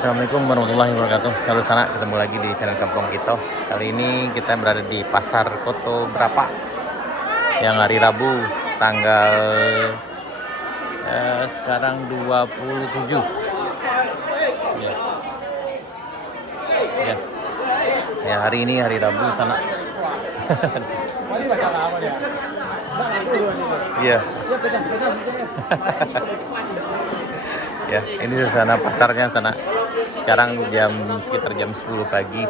Assalamualaikum warahmatullahi wabarakatuh. Halo sana, ketemu lagi di channel Kampung Kita. Kali ini kita berada di Pasar Koto Berapa yang hari Rabu tanggal sekarang 27. Ya. Ya. Ya, hari ini hari Rabu sana. Iya. Ya, ini suasana pasarnya sana. Sekarang sekitar jam 10 pagi.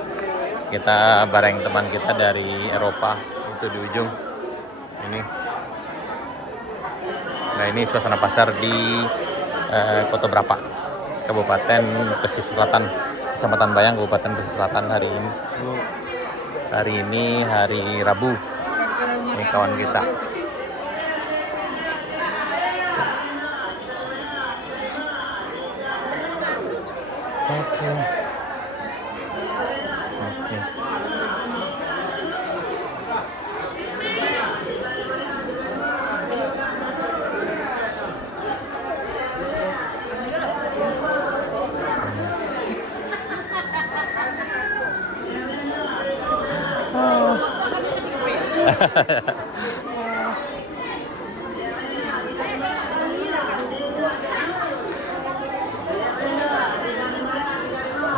Kita bareng teman kita dari Eropa itu di ujung. Ini. Nah, ini suasana pasar di Koto Berapa, Kabupaten Pesisir Selatan, Kecamatan Bayang, Kabupaten Pesisir Selatan hari ini. Hari ini hari Rabu. Ini kawan kita. Oke.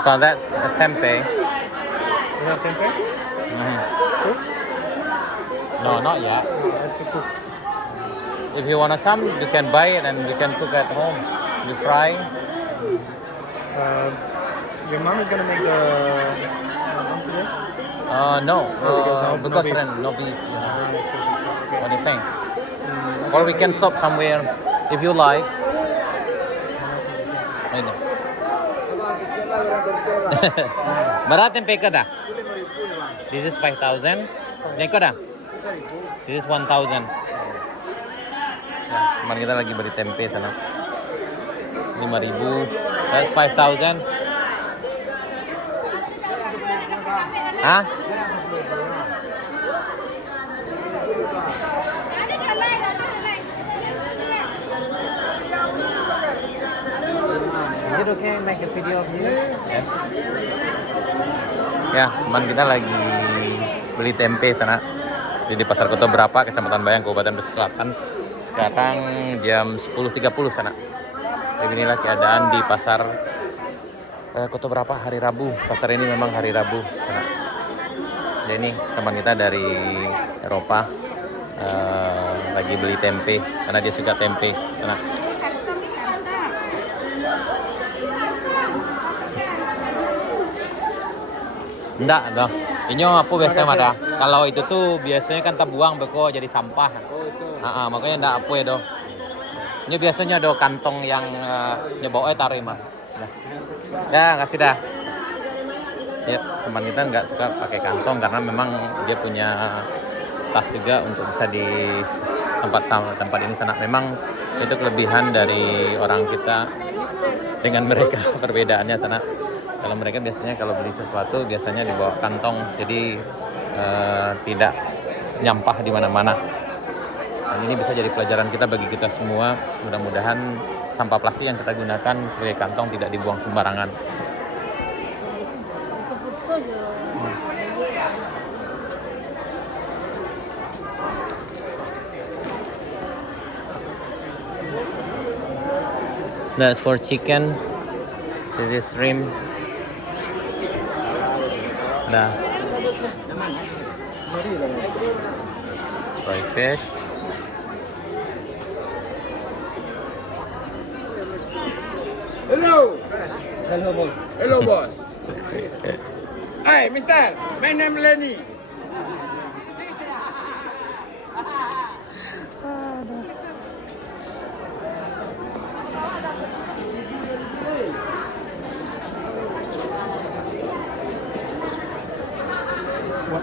So that's a tempeh. You have tempeh? Cooked? No, not yet. No, it has to cook. If you want some, you can buy it and we can cook at home. You fry. Your mom is gonna make the today? No, No, because beef. no beef. Okay. What do you think? Or we can stop somewhere if you like. Ini. Berat tempeh ke dah? This is 5,000. Ini ke dah? This is 1,000. Ya, teman kita lagi beli tempe sana. 5,000. That's 5,000. Hah? Is it okay make a video of you? Yeah. Ya, teman kita lagi beli tempe sana di Pasar Koto Berapa, Kecamatan Bayang, Kabupaten Pesisir Selatan. Sekarang jam 10.30 sana. Beginilah keadaan di Pasar Koto Berapa hari Rabu. Pasar ini memang hari Rabu sana. Dan ini teman kita dari Eropa lagi beli tempe karena dia suka tempe. Sana. Enggak, dong. Ini apa biasanya ada? Kalau itu tuh biasanya kan kita buang beko jadi sampah. Makanya enggak apa ya, dong. Ini biasanya ada kantong yang nyebawa taruh mah. Ya, kasih dah. Ya, teman kita nggak suka pakai kantong karena memang dia punya tas juga untuk bisa di tempat ini sana. Memang itu kelebihan dari orang kita dengan mereka perbedaannya sana. Kalau mereka biasanya kalau beli sesuatu biasanya dibawa kantong, jadi tidak nyampah di mana-mana. Dan ini bisa jadi pelajaran kita bagi kita semua. Mudah-mudahan sampah plastik yang kita gunakan sebagai kantong tidak dibuang sembarangan. That's for chicken. This is shrimp. Nah, fried fish. Hello. Hello, boss. Hello, boss. Hey, mister. My name Lenny.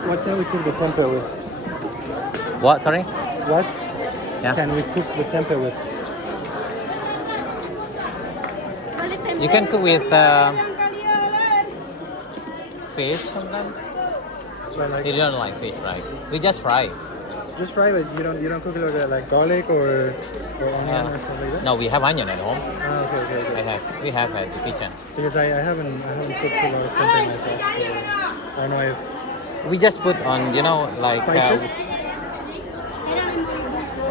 What can we cook the tempeh with? What? Sorry? What Yeah. can we cook the tempeh with? You can cook with fish sometimes. So like, You don't like fish, right? We just fry. Just fry it. You don't cook it with like garlic or onion or something like that. No, we have onion at home. Ah, okay. We have at the kitchen. Because I haven't cooked a lot of tempeh myself. So I don't know if We just put on, you know, like spices.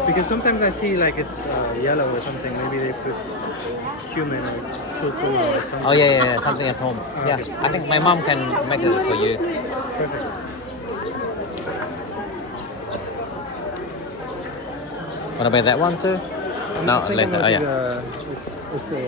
Because sometimes I see like it's yellow or something. Maybe they put cumin or curcuma or something. oh yeah, something at home. Yeah, Okay. I think my mom can make it for you. Perfect. What about that one too? No, I think I'm later. gonna Oh do yeah. it's a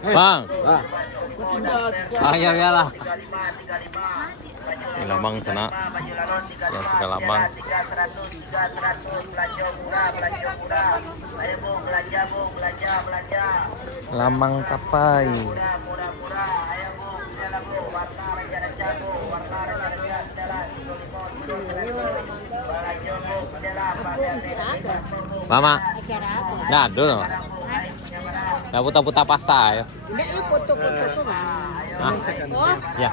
Bang. Ah ya lah. Ini lambang sana. Yang suka lambang. Lambang kapai. Mama. Acara apa? Nah, dulu. Nah, putar-putar pasar ya. Tidak, ini foto-foto tuh bang. Ah, Oh, ya.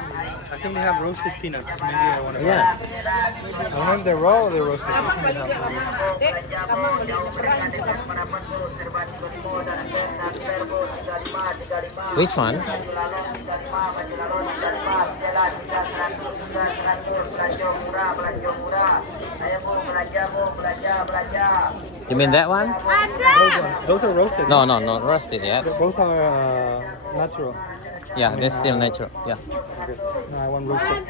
I think they have roasted peanuts. Maybe I want to. Iya. I don't know if they're raw or they're roasted. I think they have Which one? You mean that one? those ones. Those are roasted. No, not roasted yet. Both are natural. Yeah, they're still natural. Yeah. Okay. No, I want roasted.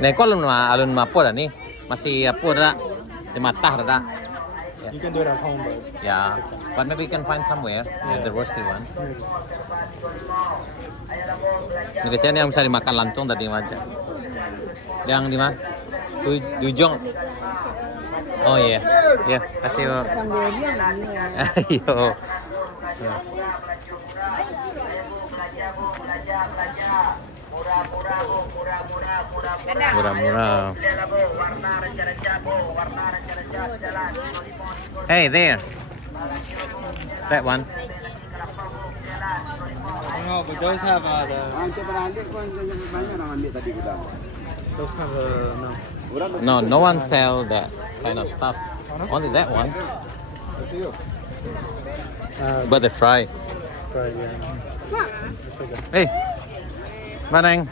Này có alun mapo dah ni. Masih apa dah? Di matah dah. You can do it at home, but Yeah. But maybe we can find somewhere the roasted one. Ini kecil yang bisa dimakan langsung tadi macam. Yang di mana? Dujong. Oh iya. Ya, kasih. sanggulnya ini ya. Ayo. Murah-murah. Hey there. That one. no, but those have those have no. No one sell that kind of stuff. Only that one. But they fry. Right, yeah. Hey, Manang.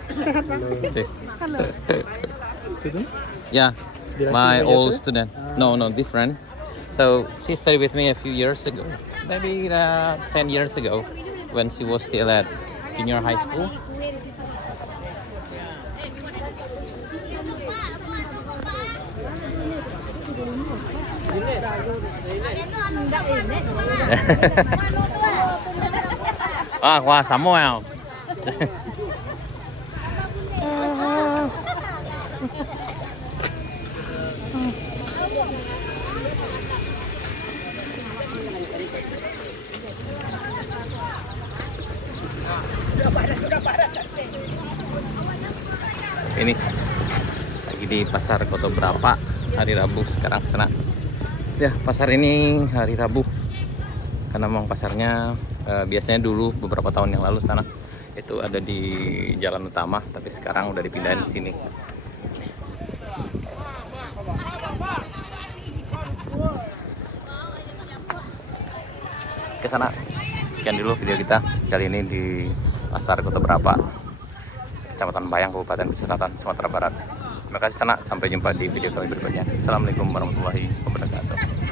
Student? Yeah, Did I see my her old yesterday? student. No, different. So she studied with me a few years ago, maybe 10 years ago, when she was still at junior high school. Qua Samuel. Ini lagi di pasar Kota Berapa hari Rabu sekarang sana. Ya, pasar ini hari Rabu. Karena memang pasarnya biasanya dulu beberapa tahun yang lalu sana itu ada di jalan utama, tapi sekarang udah dipindahin di sini. Ke sana. Sekian dulu video kita kali ini di pasar Kota Berapa, Kecamatan Bayang, Kabupaten Selatan, Sumatera Barat. Terima kasih sana, sampai jumpa di video kali berikutnya. Assalamualaikum warahmatullahi wabarakatuh.